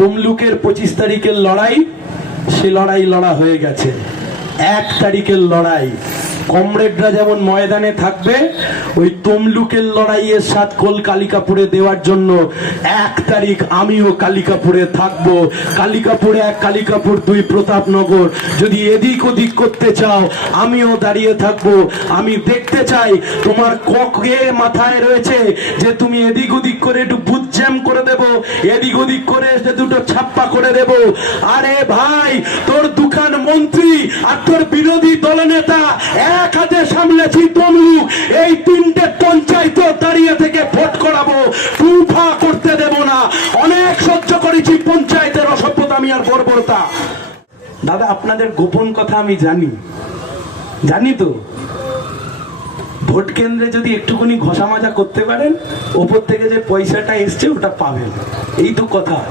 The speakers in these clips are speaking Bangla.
তমলুকের পঁচিশ তারিখের লড়াই সে লড়াই লড়া হয়ে গেছে। এক তারিখের লড়াই। কমরেডরা যেমন ময়দানে থাকবে, ওই তমলুকের লড়াইয়ের সাত কোল কালিকাপুরে দেওয়ার জন্য এক তারিখ আমিও কালিকাপুরে থাকব। কালিকাপুরে এক, কালিকাপুর দুই, প্রতাপনগর। যদি এদিক ওদিক করতে চাও, আমিও দাঁড়িয়ে থাকব। আমি দেখতে চাই তোমার কে মাথায় রয়েছে যে তুমি এদিক ওদিক করে একটু বুথ করে দেব, এদিক ওদিক করে এসে দুটো ছাপ্পা করে দেব। আরে ভাই, তোর দুখান মন্ত্রী আর তোর বিরোধী দলনেতা এক হাতে সামলেছি তমলুক এই তিনটে পঞ্চায়েত দাঁড়িয়ে থেকে ভোট করাবো। টুফা করতে দেব না। অনেক সহ্য করেছি পঞ্চায়েতের অসভ্যতা, আমি আর বর্বরতা। দাদা, আপনাদের গোপন কথা আমি জানি। জানি তো। ভোট কেন্দ্রে যদি একটুখানি ঘষা মাজা করতে পারেন, ওপর থেকে যে পয়সাটা এসছে, ওটা পাবেন। এই তো কথা।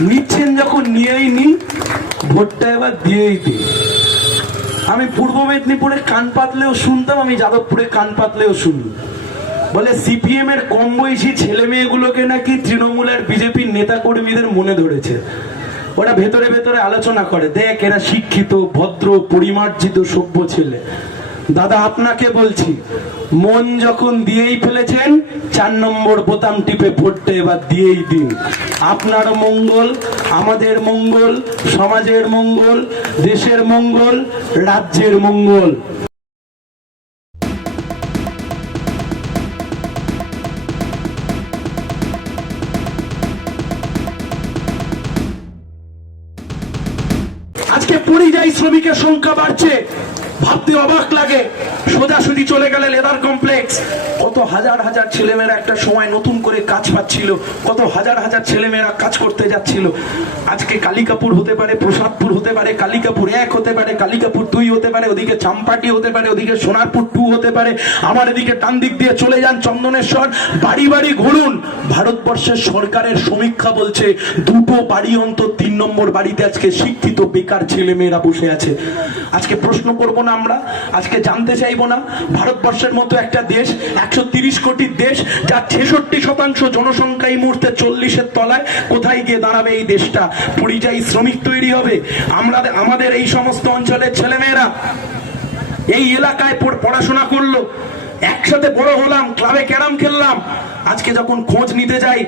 নিচ্ছেন যখন নিয়েই নিন, ভোটটা এবার দিয়েই দিন। আমি পূর্ব মেদিনীপুরে কান পাতলেও শুনতাম, আমি যাদবপুরে কান পাতলেও শুনি বলে সিপিএম এর কম বয়সী ছেলে মেয়েগুলোকে নাকি তৃণমূলের বিজেপির নেতা কর্মীদের মনে ধরেছে। ওরা ভেতরে ভেতরে আলোচনা করে, দেখ এরা শিক্ষিত, ভদ্র, পরিমার্জিত, সভ্য ছেলে। দাদা, আপনাকে বলছি, মন যখন দিয়েই ফেলেছেন, চার নম্বর বোতাম টিপে ভোটটা এবার দিয়েই দিন। আপনার মঙ্গল, আমাদের মঙ্গল, সমাজের মঙ্গল, দেশের মঙ্গল, রাজ্যের মঙ্গল। আজকে পরিযায়ী শ্রমিকের সংখ্যা বাড়ছে। ভাবতে অবাক লাগে। সোজাসুজি চলে গেলে লেদার কমপ্লেক্স। কত হাজার হাজার ছেলেমেয়েরা একটা সময় নতুন করে কাজ পাচ্ছিল। কত হাজার হাজার ছেলেমেয়েরা কাজ করতে যাচ্ছিল। আজকে কালিকাপুর হতে পারে, প্রসাদপুর হতে পারে, কালিকাপুর এক হতে পারে, কালিকাপুর দুই হতে পারে, ওদিকে চাম্পাটি হতে পারে, ওদিকে সোনারপুর টু হতে পারে। আমার এদিকে টান দিক দিয়ে চলে যান চন্দনেশ্বর। বাড়ি বাড়ি ঘুরুন। ভারতবর্ষের সরকারের সমীক্ষা বলছে, দুটো বাড়ি অন্তর তিন নম্বর বাড়িতে আজকে শিক্ষিত বেকার ছেলেমেয়েরা বসে আছে। আজকে প্রশ্ন করব না আমরা? আজকে জানতে চাইব না, ভারতবর্ষের মতো একটা দেশ, একশো কোটির দেশ, যার ছেষট্টি শতাংশ জনসংখ্যা এই মুহূর্তে চল্লিশের তলায়, কোথায় গিয়ে দাঁড়াবে এই দেশটা? পরিযায়ী শ্রমিক তৈরি হবে, আমরা আমাদের এই সমস্ত অঞ্চলের ছেলেমেয়েরা এই এলাকায় পড়- পড়াশোনা করল, একসাথে বড় হলাম, ক্লাবে ক্যারাম খেললাম আজকে যখন খোঁজ নিতে যাই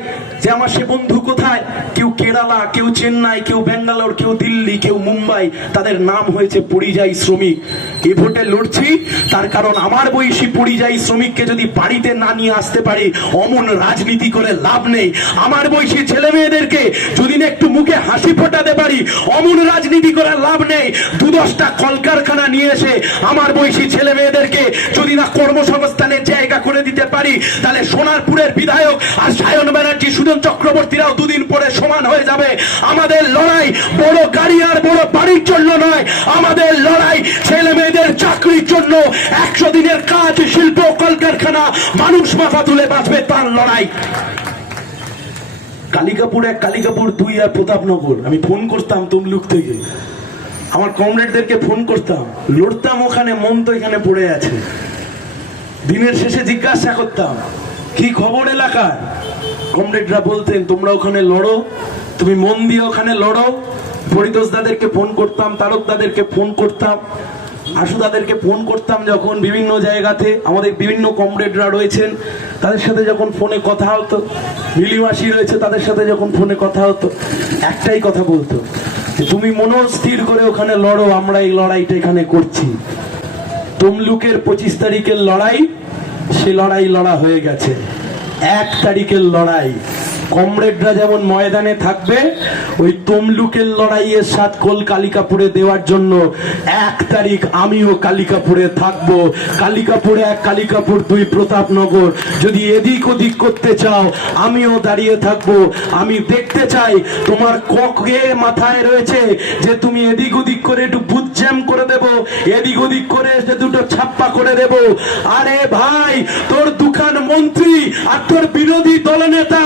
যে আমার সে বন্ধু কোথায়, কেউ কেরালা, কেউ চেন্নাই, কেউ ব্যাঙ্গালোর, কেউ দিল্লি, কেউ মুম্বাই, তাদের নাম হয়েছে পরিযায়ী শ্রমিক। এই ভোটে লড়ছি, তার কারণ আমার বয়সী পরিযায়ী শ্রমিককে যদি বাড়িতে না নিয়ে আসতে পারি, অমন রাজনীতি করে লাভ নেই। আমার বয়সী ছেলে মেয়েদেরকে যদি না একটু মুখে হাসি ফোটাতে পারি, অমন রাজনীতি করে লাভ নেই। দু দশটা কলকারখানা নিয়ে এসে আমার বয়সী ছেলে মেয়েদেরকে যদি না কর্মসংস্থানের জায়গা করে দিতে পারি, তাহলে সোনারপুরের বিধায়ক আর সায়ন ব্যানার্জি, সুজন চক্রবর্তীরাও দুদিন পরে সমান হয়ে যাবে। আমাদের লড়াই বড় গাড়ি আর বড় বাড়ির জন্য নয়। আমাদের লড়াই ছেলে মেয়েদের চাকরির জন্য। একশো দিনের কাজ, শিল্প, কলকারখানা, মানুষ মাথা তুলে বাঁচবে তার লড়াই। কালিকাপুর এক কালিকাপুর দুই আর প্রতাপনগর। আমি ফোন করতাম তমলুক থেকে। আমার কমরেডদেরকে ফোন করতাম। লড়তাম ওখানে, মন তো এখানে পড়ে আছে। দিনের শেষে জিজ্ঞাসা করতাম কি খবর এলাকার? কমরেডরা বলতেন, তোমরা ওখানে লড়ো, তুমি মন দিয়ে ওখানে লড়ো। পরিতোষ দাদেরকে ফোন করতাম তারক দাদেরকে ফোন করতাম আশু দাদেরকে ফোন করতাম যখন বিভিন্ন জায়গাতে আমাদের বিভিন্ন কমরেডরা রয়েছেন, তাদের সাথে যখন ফোনে কথা হতো, মিলিমাসি রয়েছে, তাদের সাথে যখন ফোনে কথা হতো, একটাই কথা বলতো, যে, তুমি মনস্থির করে ওখানে লড়ো, আমরা এই লড়াইটা এখানে করছি। তমলুকের পঁচিশ তারিখের লড়াই সে লড়াই লড়া হয়ে গেছে। এক তারিখের লড়াই। কমরেডরা যেমন ময়দানে থাকবে, ওই তমলুকের লড়াইয়ের সাত কোল কালিকাপুরে দেওয়ার জন্য এক তারিখ আমিও কালিকাপুরে থাকব। কালিকাপুরে এক, কালিকাপুর দুই প্রতাপনগর। যদি এদিক ওদিক করতে চাও, আমিও দাঁড়িয়ে থাকব। আমি দেখতে চাই তোমার কে মাথায় রয়েছে যে তুমি এদিক ওদিক করে একটু বুথ জ্যাম করে দেব, এদিক ওদিক করে এসে দুটো ছাপ্পা করে দেব। আরে ভাই, তোর দুখান মন্ত্রী আর তোর বিরোধী দলনেতা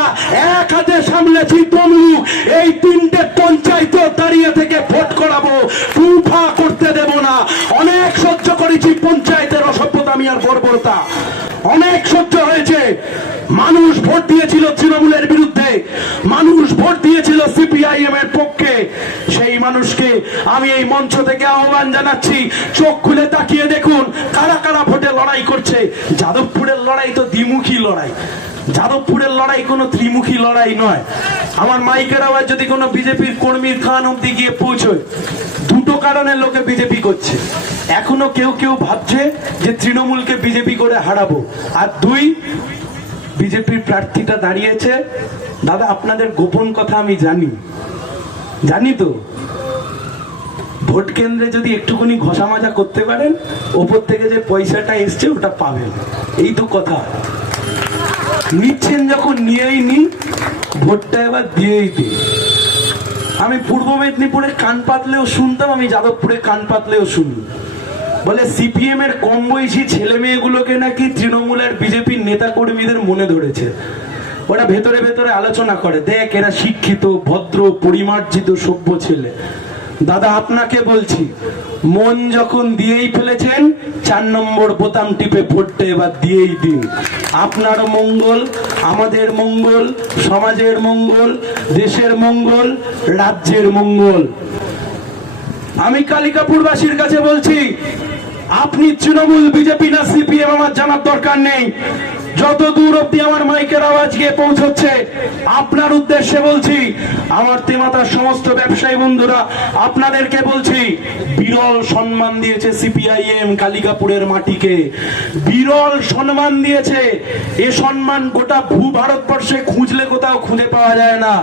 এক হাতে সামলেছি তমলুক এই তিনটে পঞ্চায়েত দাঁড়িয়ে থেকে ভোট করাবো। ফুফা করতে দেব না। অনেক সহ্য করেছি পঞ্চায়েতের অসভ্যতা আমি আর বর্বরতা। অনেক সহ্য হয়েছে। মানুষ ভোট দিয়েছিল তৃণমূলের বিরুদ্ধে। মানুষ ভোট দিয়েছিল সিপিআইএম এর পক্ষে। সেই মানুষকে আমি এই মঞ্চ থেকে আহ্বান জানাচ্ছি। চোখ খুলে তাকিয়ে দেখুন, কারা কারা ভোটে লড়াই করছে। যাদবপুরের লড়াই তো দ্বিমুখী লড়াই। যাদবপুরের লড়াই কোনো ত্রিমুখী লড়াই নয়। আমার মাইকের আওয়াজ যদি কোনো বিজেপির কর্মীর খান অব্দি গিয়ে পৌঁছয়, দুটো কারণে লোকে বিজেপি করছে। এখনও কেউ কেউ ভাবছে যে তৃণমূলকে বিজেপি করে হারাবো। আর দুই, বিজেপির প্রার্থীটা দাঁড়িয়েছে। দাদা, আপনাদের গোপন কথা আমি জানি। জানি তো। ভোট কেন্দ্রে যদি একটুখানি ঘষা মাজা করতে পারেন, ওপর থেকে যে পয়সাটা এসছে, ওটা পাবেন। এই তো কথা। নিচ্ছেন যখন নিয়েই নি, ভোটটা এবার দিয়েই দিই। আমি পূর্ব মেদিনীপুরে কান পাতলেও শুনতাম, আমি যাদবপুরে কান পাতলেও শুনি। বলে সিপিএম এর কম বয়সী ছেলে মেয়েগুলোকে নাকি তৃণমূলের বিজেপির নেতা কর্মীদের মনে ধরেছে। ওরা ভেতরে ভেতরে আলোচনা করে, দেখ এরা শিক্ষিত, ভদ্র, পরিমার্জিত, সভ্য ছেলে। দাদা, আপনাকে বলছি, মন যখন দিয়েই ফেলেছেন, চার নম্বর বোতাম টিপে ভোটটা এবার দিয়েই দিন। আপনার মঙ্গল, আমাদের মঙ্গল, সমাজের মঙ্গল, দেশের মঙ্গল, রাজ্যের মঙ্গল। আমি কালিকাপুরবাসীর কাছে বলছি আপনি তৃণমূল, বিজেপি না সিপিএম আমার জানার দরকার নেই। যত দূর অব্দি আমার মাইকের আওয়াজ গিয়ে পৌঁছচ্ছে, আপনার উদ্দেশ্যে বলছি, আমার তেমাতার সমস্ত ব্যবসায়ী বন্ধুরা, আপনাদেরকে বলছি, বিরল সম্মান দিয়েছে সিপিআইএম কালিকাপুরের মাটিকে। বিরল সম্মান দিয়েছে, এ সম্মান গোটা ভূ ভারতবর্ষে খুঁজলে কোথাও খুঁজে পাওয়া যায় না।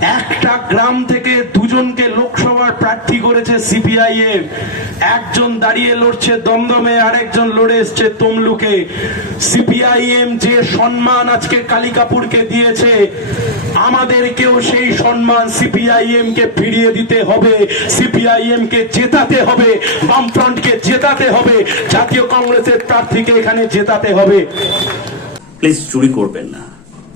একটা গ্রাম থেকে দুজনকে লোকসভার প্রার্থী করেছে সিপিআইএম একজন দাঁড়িয়ে লড়ছে দমদমে, আরেকজন লড়ে এসছে তমলুকে। সিপিআইএম যে সম্মান আজকে কালিকাপুরকে দিয়েছে আমাদেরকেও সেই সম্মান সিপিআইএম কে ফিরিয়ে দিতে হবে। সিপিআইএম কে জেতাতে হবে, বামফ্রন্টকে জেতাতে হবে, জাতীয় কংগ্রেসের প্রার্থীকে এখানে জেতাতে হবে। প্লিজ চুরি করবেন না।